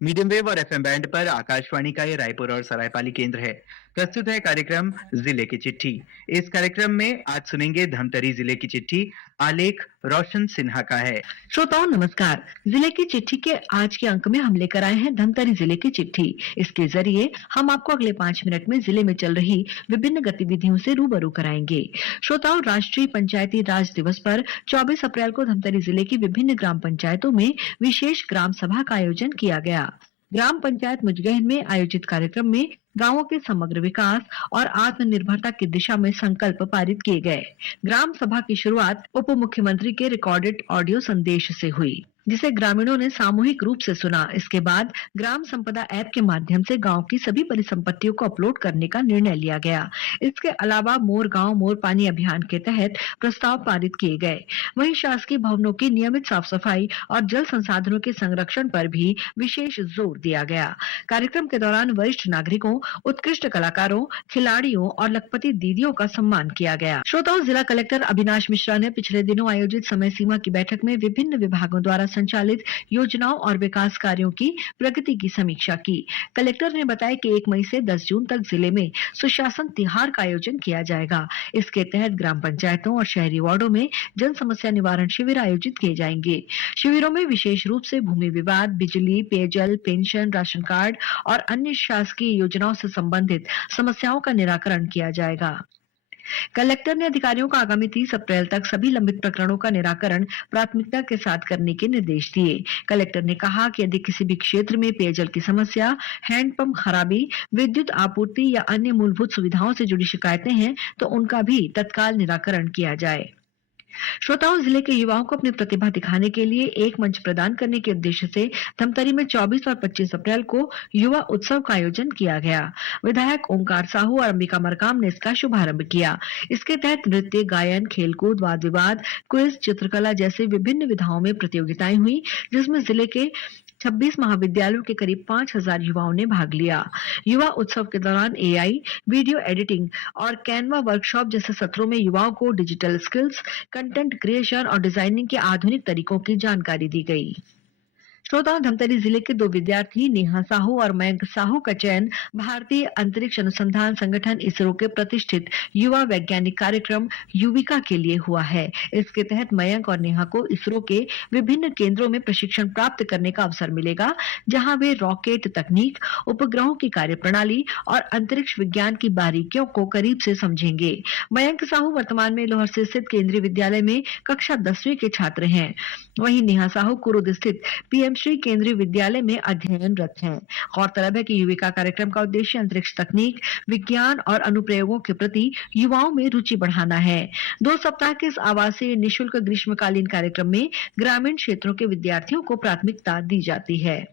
Medium wave और FM band पर आकाशवाणी का ये रायपुर और सरायपाली केंद्र है। प्रस्तुत है कार्यक्रम जिले की चिट्ठी। इस कार्यक्रम में आज सुनेंगे धमतरी जिले की चिट्ठी। आलेख रोशन सिन्हा का है। श्रोताओं नमस्कार। जिले की चिट्ठी के आज के अंक में हम लेकर आए हैं धमतरी जिले की चिट्ठी। इसके जरिए हम आपको अगले 5 मिनट में जिले में चल रही विभिन्न गतिविधियों से रूबरू कराएंगे। श्रोताओं, राष्ट्रीय पंचायती राज दिवस पर 24 अप्रैल को धमतरी जिले की विभिन्न ग्राम पंचायतों में विशेष ग्राम सभा का आयोजन किया गया। ग्राम पंचायत मुजगहन में आयोजित कार्यक्रम में गांवों के समग्र विकास और आत्मनिर्भरता की दिशा में संकल्प पारित किए गए। ग्राम सभा की शुरुआत उप मुख्यमंत्री के रिकॉर्डेड ऑडियो संदेश से हुई, जिसे ग्रामीणों ने सामूहिक रूप से सुना। इसके बाद ग्राम संपदा ऐप के माध्यम से गांव की सभी परिसंपत्तियों को अपलोड करने का निर्णय लिया गया। इसके अलावा मोर गांव मोर पानी अभियान के तहत प्रस्ताव पारित किए गए। वहीं शासकीय भवनों की नियमित साफ सफाई और जल संसाधनों के संरक्षण पर भी विशेष जोर दिया गया। कार्यक्रम के दौरान वरिष्ठ नागरिकों, उत्कृष्ट कलाकारों, खिलाड़ियों और लखपति दीदियों का सम्मान किया गया। श्रोताओं, जिला कलेक्टर अविनाश मिश्रा ने पिछले दिनों आयोजित समय सीमा की बैठक में विभिन्न विभागों द्वारा संचालित योजनाओं और विकास कार्यों की प्रगति की समीक्षा की। कलेक्टर ने बताया कि 1 मई से 10 जून तक जिले में सुशासन तिहार का आयोजन किया जाएगा। इसके तहत ग्राम पंचायतों और शहरी वार्डों में जन समस्या निवारण शिविर आयोजित किए जाएंगे। शिविरों में विशेष रूप से भूमि विवाद, बिजली, पेयजल, पेंशन, राशन कार्ड और अन्य शासकीय योजनाओं से संबंधित समस्याओं का निराकरण किया जाएगा। कलेक्टर ने अधिकारियों को आगामी 30 अप्रैल तक सभी लंबित प्रकरणों का निराकरण प्राथमिकता के साथ करने के निर्देश दिए। कलेक्टर ने कहा कि यदि किसी भी क्षेत्र में पेयजल की समस्या, हैंडपंप खराबी, विद्युत आपूर्ति या अन्य मूलभूत सुविधाओं से जुड़ी शिकायतें हैं, तो उनका भी तत्काल निराकरण किया जाए। श्रोताओं, जिले के युवाओं को अपनी प्रतिभा दिखाने के लिए एक मंच प्रदान करने के उद्देश्य से धमतरी में 24 और 25 अप्रैल को युवा उत्सव का आयोजन किया गया। विधायक ओंकार साहू और अंबिका मरकाम ने इसका शुभारंभ किया। इसके तहत नृत्य, गायन, खेलकूद, वाद विवाद, क्विज, चित्रकला जैसे विभिन्न विधाओं में प्रतियोगिताएं हुई, जिसमें जिले के 26 महाविद्यालयों के करीब 5000 युवाओं ने भाग लिया। युवा उत्सव के दौरान एआई, वीडियो एडिटिंग और कैनवा वर्कशॉप जैसे सत्रों में युवाओं को डिजिटल स्किल्स, कंटेंट क्रिएशन और डिजाइनिंग के आधुनिक तरीकों की जानकारी दी गई। श्रोताओं, धमतरी जिले के 2 विद्यार्थी नेहा साहू और मयंक साहू का चयन भारतीय अंतरिक्ष अनुसंधान संगठन इसरो के प्रतिष्ठित युवा वैज्ञानिक कार्यक्रम युविका के लिए हुआ है। इसके तहत मयंक और नेहा को इसरो के विभिन्न केंद्रों में प्रशिक्षण प्राप्त करने का अवसर मिलेगा, जहां वे रॉकेट तकनीक, उपग्रहों की कार्यप्रणाली और अंतरिक्ष विज्ञान की बारीकियों को करीब से समझेंगे। मयंक साहू वर्तमान में लोहर से स्थित केंद्रीय विद्यालय में कक्षा 10वीं के छात्र हैं। वहीं नेहा साहू कुरुद स्थित पीएम श्री केंद्रीय विद्यालय में अध्ययनरत हैं। गौरतलब है कि युविका कार्यक्रम का उद्देश्य अंतरिक्ष तकनीक, विज्ञान और अनुप्रयोगों के प्रति युवाओं में रुचि बढ़ाना है। 2 सप्ताह के इस आवासीय निःशुल्क ग्रीष्मकालीन कार्यक्रम में ग्रामीण क्षेत्रों के विद्यार्थियों को प्राथमिकता दी जाती है।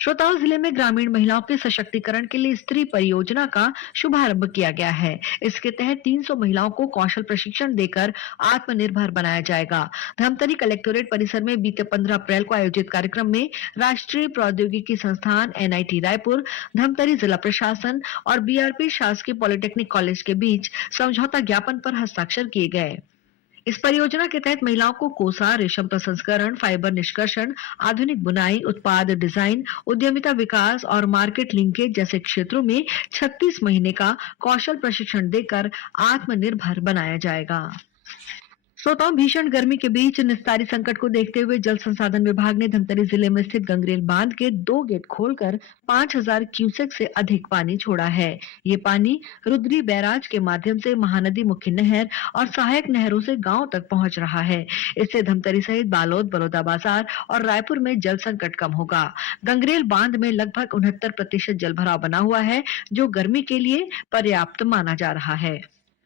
श्रोताओं, जिले में ग्रामीण महिलाओं के सशक्तिकरण के लिए स्त्री परियोजना का शुभारंभ किया गया है। इसके तहत 300 महिलाओं को कौशल प्रशिक्षण देकर आत्मनिर्भर बनाया जाएगा। धमतरी कलेक्टोरेट परिसर में बीते 15 अप्रैल को आयोजित कार्यक्रम में राष्ट्रीय प्रौद्योगिकी संस्थान एनआईटी रायपुर, धमतरी जिला प्रशासन और बीआरपी शासकीय पॉलिटेक्निक कॉलेज के बीच समझौता ज्ञापन पर हस्ताक्षर किए गए। इस परियोजना के तहत महिलाओं को कोसा, रेशम प्रसंस्करण, फाइबर निष्कर्षण, आधुनिक बुनाई, उत्पाद डिजाइन, उद्यमिता विकास और मार्केट लिंकेज जैसे क्षेत्रों में 36 महीने का कौशल प्रशिक्षण देकर आत्मनिर्भर बनाया जाएगा। श्रोताओं, भीषण गर्मी के बीच निस्तारी संकट को देखते हुए जल संसाधन विभाग ने धमतरी जिले में स्थित गंगरेल बांध के 2 गेट खोलकर 5000 क्यूसेक से अधिक पानी छोड़ा है। ये पानी रुद्री बैराज के माध्यम से महानदी, मुख्य नहर और सहायक नहरों से गांव तक पहुंच रहा है। इससे धमतरी सहित बालोद, बलौदाबाजार और रायपुर में जल संकट कम होगा। गंगरेल बांध में लगभग 69% जलभराव बना हुआ है, जो गर्मी के लिए पर्याप्त माना जा रहा है।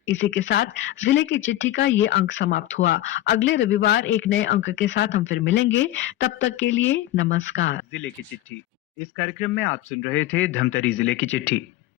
इसी के साथ जिले की चिट्ठी का ये अंक समाप्त हुआ। अगले रविवार एक नए अंक के साथ हम फिर मिलेंगे। तब तक के लिए नमस्कार। जिले की चिट्ठी। इस कार्यक्रम में आप सुन रहे थे धमतरी जिले की चिट्ठी।